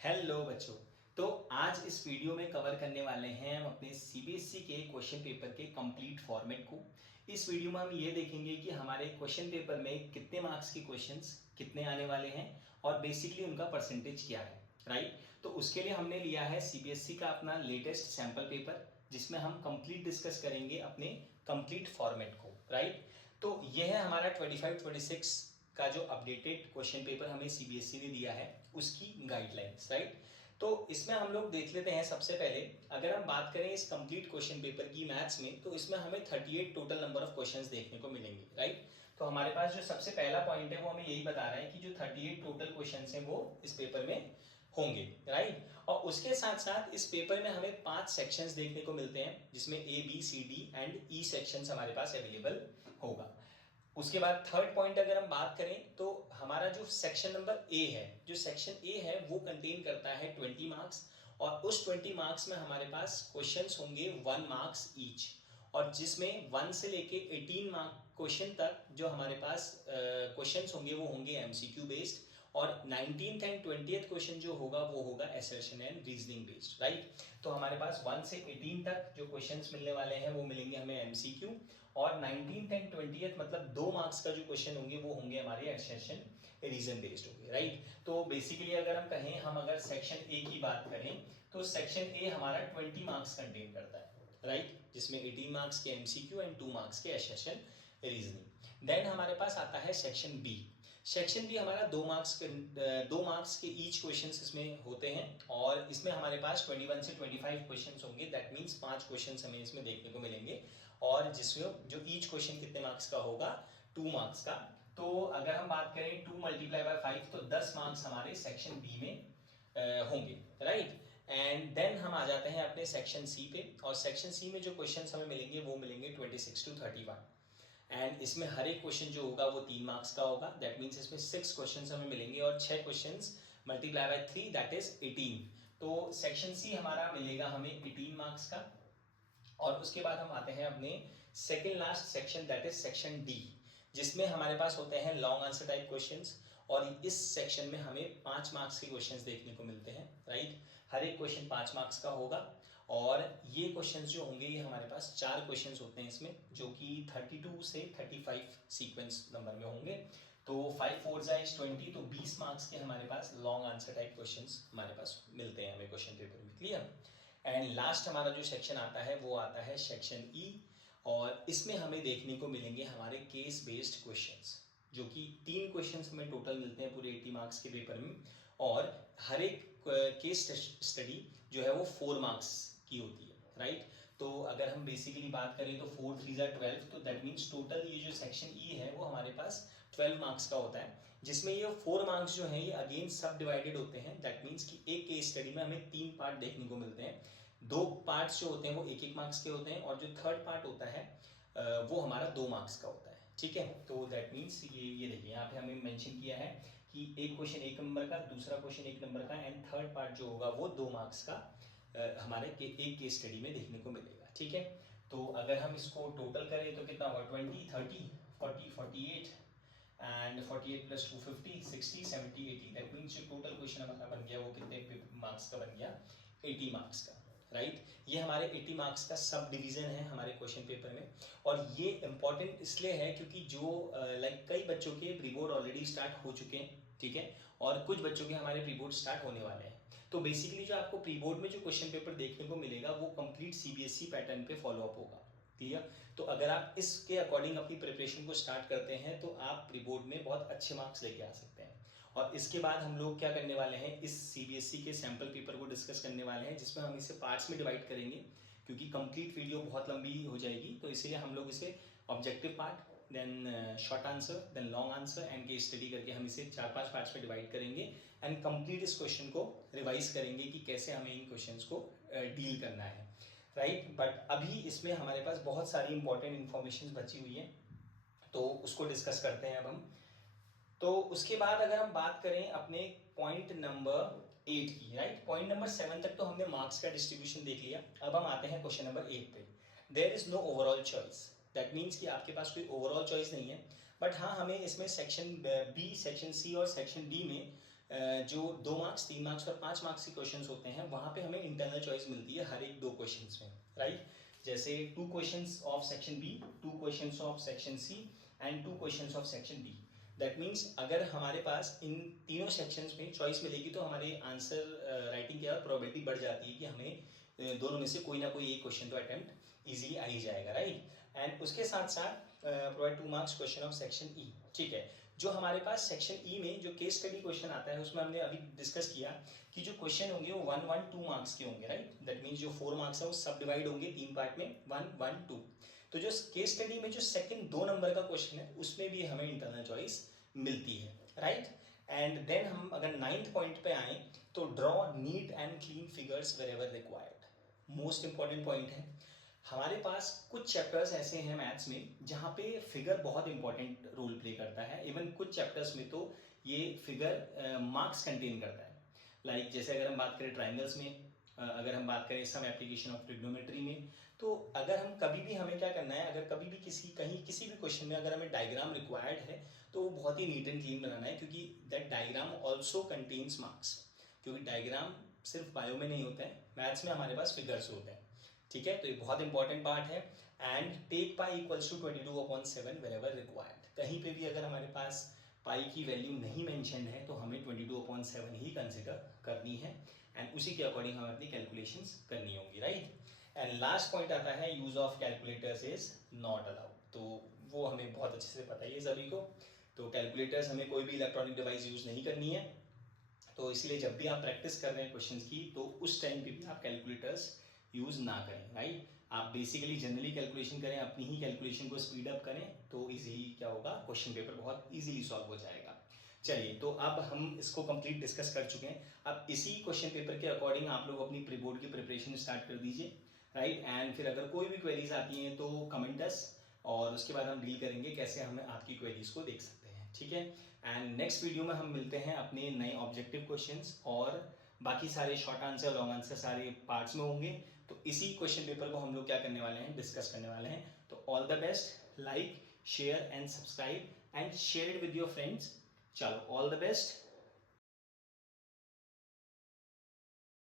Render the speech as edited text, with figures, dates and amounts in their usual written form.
Hello बच्चों। तो आज इस वीडियो में कवर करने वाले हैं हम अपने सीबीएसई के क्वेश्चन पेपर के कंप्लीट फॉर्मेट को। इस वीडियो में हम ये देखेंगे कि हमारे क्वेश्चन पेपर में कितने मार्क्स के क्वेश्चंस कितने आने वाले हैं और बेसिकली उनका परसेंटेज क्या है, राइट। तो उसके लिए हमने लिया है सीबीएसई का अपना लेटेस्ट सैम्पल पेपर, जिसमें हम कंप्लीट डिस्कस करेंगे अपने कंप्लीट फॉर्मेट को, राइट। तो यह है हमारा 25-26 का जो अपडेटेड क्वेश्चन पेपर हमें सीबीएसई ने दिया है उसकी गाइडलाइंस, राइट। तो इसमें हम लोग देख लेते हैं। सबसे पहले अगर हम बात करें इस कंप्लीट क्वेश्चन पेपर की मैथ्स में, तो इसमें हमें 38 टोटल नंबर ऑफ क्वेश्चंस देखने को मिलेंगे, राइट। तो हमारे पास जो सबसे पहला पॉइंट है वो हमें यही बता रहा है कि जो 38 टोटल क्वेश्चंस हैं वो इस पेपर में होंगे, राइट। और उसके साथ साथ इस पेपर में हमें 5 सेक्शंस देखने को मिलते हैं, जिसमें A B C D and E sections हमारे पास अवेलेबल होगा। उसके बाद थर्ड पॉइंट अगर हम बात करें तो हमारा जो सेक्शन नंबर ए है, जो सेक्शन ए है वो कंटेन करता है 20 मार्क्स, और उस 20 मार्क्स में हमारे पास क्वेश्चंस होंगे 1 मार्क्स ईच, और जिसमें 1 से लेके 18 मार्क क्वेश्चन तक जो हमारे पास क्वेश्चंस होंगे वो होंगे एमसीक्यू बेस्ड, और 19th एंड 20th क्वेश्चन जो होगा वो होगा assertion and reasoning based, right. तो हमारे पास 1 से 18 तक जो क्वेश्चंस मिलने वाले हैं वो मिलेंगे हमें एमसीक्यू, और 19th एंड 20th मतलब 2 मार्क्स का जो क्वेश्चन होंगे वो होंगे हमारे असर्शन रीजन बेस्ड होंगे, राइट। तो बेसिकली अगर हम कहें, हम अगर सेक्शन ए की बात करें तो सेक्शन ए हमारा 20 मार्क्स कंटेन करता है, राइट, जिसमें 18 मार्क्स के एमसीक्यू एंड 2 मार्क्स के असर्शन रीजनिंग। देन हमारे पास आता है सेक्शन बी। सेक्शन बी हमारा 2 मार्क्स के ईच क्वेश्चंस इसमें होते हैं, और इसमें हमारे पास 21 से 25 क्वेश्चंस होंगे। दैट मीन्स 5 क्वेश्चंस हमें इसमें देखने को मिलेंगे, और जिसमें जो ईच क्वेश्चन कितने मार्क्स का होगा, 2 मार्क्स का। तो अगर हम बात करें 2 मल्टीप्लाई बाय 5 तो 10 मार्क्स हमारे सेक्शन बी में होंगे, राइट। एंड देन हम आ जाते हैं अपने सेक्शन सी पे, और सेक्शन सी में जो क्वेश्चंस हमें मिलेंगे वो मिलेंगे 26 to 31, एंड इसमें हर एक क्वेश्चन जो होगा वो 3 मार्क्स का होगा। दैट मीन्स इसमें 6 क्वेश्चंस हमें मिलेंगे, और 6 questions multiply by 3 that is 18। तो सेक्शन सी हमारा मिलेगा हमें 18 मार्क्स का। और उसके बाद हम आते हैं अपने second last section, that is section D, जिसमें हमारे पास होते हैं लॉन्ग आंसर टाइप क्वेश्चंस, और इस सेक्शन में हमें 5 मार्क्स के क्वेश्चंस देखने को मिलते हैं, राइट। हर एक क्वेश्चन 5 मार्क्स का होगा, और ये क्वेश्चंस जो होंगे ये हमारे पास 4 क्वेश्चंस होते हैं इसमें, जो कि 32 से 35 सीक्वेंस नंबर में होंगे। तो 5 4 इज 20, तो 20 मार्क्स के हमारे पास लॉन्ग आंसर टाइप क्वेश्चंस हमारे पास मिलते हैं हमें क्वेश्चन पेपर में, क्लियर। एंड लास्ट हमारा जो सेक्शन आता है वो आता है सेक्शन ई, और इसमें हमें देखने को मिलेंगे हमारे केस बेस्ड क्वेश्चंस, जो कि 3 क्वेश्चंस हमें टोटल मिलते हैं पूरे 80 मार्क्स के पेपर में, और हर एक केस स्टडी जो है वो 4 मार्क्स की होती है, राइट। तो अगर हम बेसिकली बात करें तो 4 3 12, तो दैट मीन्स टोटल ये जो सेक्शन ई है वो हमारे पास 12 मार्क्स का होता है, जिसमें ये 4 मार्क्स जो हैं ये अगेन सब डिवाइडेड होते हैं। दैट मीन्स कि एक केस स्टडी में हमें 3 पार्ट देखने को मिलते हैं। 2 पार्ट्स जो होते हैं वो 1 मार्क्स के होते हैं, और जो थर्ड पार्ट होता है वो हमारा 2 मार्क्स का होता है, ठीक है। तो दैट मीन्स ये देखिए यहाँ पे हमें मेंशन किया है कि एक क्वेश्चन 1 नंबर का, दूसरा क्वेश्चन 1 नंबर का, एंड थर्ड पार्ट जो होगा वो 2 मार्क्स का हमारे एक केस स्टडी में देखने को मिलेगा, ठीक है। तो अगर हम इसको टोटल करें तो कितना होगा, 20 30 40 48 एंड 48 प्लस 2 50 60 70 80। दैट मीन्स जो टोटल क्वेश्चन हमारा बन गया वो कितने मार्क्स का बन गया, 80 मार्क्स का, राइट। ये हमारे 80 मार्क्स का सब डिवीजन है हमारे क्वेश्चन पेपर में, और ये इंपॉर्टेंट इसलिए है क्योंकि जो लाइक कई बच्चों के प्री बोर्ड ऑलरेडी स्टार्ट हो चुके हैं, ठीक है, और कुछ बच्चों के हमारे प्री बोर्ड स्टार्ट होने वाले हैं। तो बेसिकली जो आपको प्री बोर्ड में जो क्वेश्चन पेपर देखने को मिलेगा वो कंप्लीट सीबीएसई पैटर्न पे फॉलो अप होगा, क्लियर। तो अगर आप इसके अकॉर्डिंग अपनी प्रिपरेशन को स्टार्ट करते हैं तो आप प्री बोर्ड में बहुत अच्छे मार्क्स लेके आ सकते हैं। और इसके बाद हम लोग क्या करने वाले हैं, इस सीबीएसई के सैम्पल पेपर को डिस्कस करने वाले हैं, जिसमें हम इसे पार्ट्स में डिवाइड करेंगे, क्योंकि कंप्लीट वीडियो बहुत लंबी हो जाएगी। तो इसीलिए हम लोग इसे objective part, then short answer, then long answer and case study करके हम इसे 4-5 पार्ट्स में डिवाइड करेंगे, एंड कंप्लीट इस क्वेश्चन को रिवाइज करेंगे कि कैसे हमें इन क्वेश्चंस को डील करना है, राइट। बट अभी इसमें हमारे पास बहुत सारी इंपॉर्टेंट इंफॉर्मेशन बची हुई है, तो उसको डिस्कस करते हैं अब हम। तो उसके बाद अगर हम बात करें अपने पॉइंट नंबर 8 की, राइट। पॉइंट नंबर 7 तक तो हमने मार्क्स का डिस्ट्रीब्यूशन देख लिया। अब हम आते हैं क्वेश्चन नंबर 8 पे। There is no overall choice. That means कि आपके पास कोई ओवरऑल चॉइस नहीं है, बट हाँ हमें इसमें सेक्शन बी, सेक्शन सी और सेक्शन डी में जो 2 मार्क्स, 3 मार्क्स और 5 मार्क्स के क्वेश्चंस होते हैं वहाँ पे हमें इंटरनल चॉइस मिलती है हर एक 2 क्वेश्चंस में, राइट। जैसे 2 questions of section B, 2 questions of section C and 2 questions of section D. That means अगर हमारे पास इन तीनों सेक्शंस में चॉइस मिलेगी तो हमारे आंसर राइटिंग की प्रोबेबिलिटी बढ़ जाती है कि हमें दोनों में से कोई ना कोई एक क्वेश्चन तो अटेम्प्ट ईजिली आ ही जाएगा, राइट। एंड उसके साथ साथ provide 2 marks question of section E, ठीक है। जो हमारे पास सेक्शन ई में जो केस स्टडी क्वेश्चन आता है उसमें हमने अभी डिस्कस किया कि जो क्वेश्चन होंगे वो 1 1 2 मार्क्स के होंगे, राइट। दैट मीन्स जो 4 मार्क्स है वो सब डिवाइड होंगे 3 पार्ट में, 1 1 2। तो जो केस स्टडी में जो सेकंड 2 नंबर का क्वेश्चन है उसमें भी हमें इंटरनल चॉइस मिलती है, राइट। एंड देन हम अगर 9th पॉइंट पे आए तो draw neat and clean figures wherever required. Most important point है। हमारे पास कुछ चैप्टर्स ऐसे हैं मैथ्स में जहाँ पे फिगर बहुत इंपॉर्टेंट रोल प्ले करता है। इवन कुछ चैप्टर्स में तो ये फिगर मार्क्स कंटेन करता है। लाइक जैसे अगर हम बात करें ट्राइंगल्स में, अगर हम बात करें सम एप्लीकेशन ऑफ ट्रिग्नोमेट्री में, तो अगर हम कभी भी हमें क्या करना है, अगर कभी भी किसी भी क्वेश्चन में अगर हमें डायग्राम रिक्वायर्ड है तो वो बहुत ही नीट एंड क्लीन बनाना है, क्योंकि that diagram also contains marks. क्योंकि डायग्राम सिर्फ बायो में नहीं होता है, मैथ्स में हमारे पास फिगर्स होते हैं, ठीक है। तो ये बहुत इंपॉर्टेंट पार्ट है। And take pi equals to 22/7 wherever required. कहीं पे भी अगर हमारे पास पाई की वैल्यू नहीं मेंशन है तो हमें 22/7 ही कंसिडर करनी है एंड उसी के अकॉर्डिंग हमें अपनी कैलकुलेशंस करनी होगी, राइट। एंड लास्ट पॉइंट आता है use of calculators is not allowed. तो वो हमें बहुत अच्छे से पता ही है सभी को। तो कैलकुलेटर्स हमें कोई भी इलेक्ट्रॉनिक डिवाइस यूज नहीं करनी है। तो इसलिए जब भी आप प्रैक्टिस कर रहे हैं क्वेश्चंस की तो उस टाइम पे भी आप कैलकुलेटर्स यूज ना करें, राइट। आप बेसिकली जनरली कैलकुलेशन करें, अपनी ही कैलकुलेशन को स्पीड अप करें तो इजीली क्या होगा, क्वेश्चन पेपर बहुत इजीली सॉल्व हो जाएगा। चलिए, तो अब हम इसको कंप्लीट डिस्कस कर चुके हैं। अब इसी क्वेश्चन पेपर के अकॉर्डिंग आप लोग अपनी प्री बोर्ड की प्रिपरेशन स्टार्ट कर दीजिए, राइट। एंड फिर अगर कोई भी क्वेरीज आती हैं तो कमेंट अस, और उसके बाद हम डील करेंगे कैसे हम आपकी क्वेरीज को देख सकते हैं, ठीक है। एंड नेक्स्ट वीडियो में हम मिलते हैं अपने नए ऑब्जेक्टिव क्वेश्चंस, और बाकी सारे शॉर्ट आंसर लॉन्ग आंसर सारे पार्ट्स में होंगे। तो इसी क्वेश्चन पेपर को हम लोग क्या करने वाले हैं, डिस्कस करने वाले हैं। तो all the best, like share and subscribe and share it with your friends. चलो, ऑल द बेस्ट।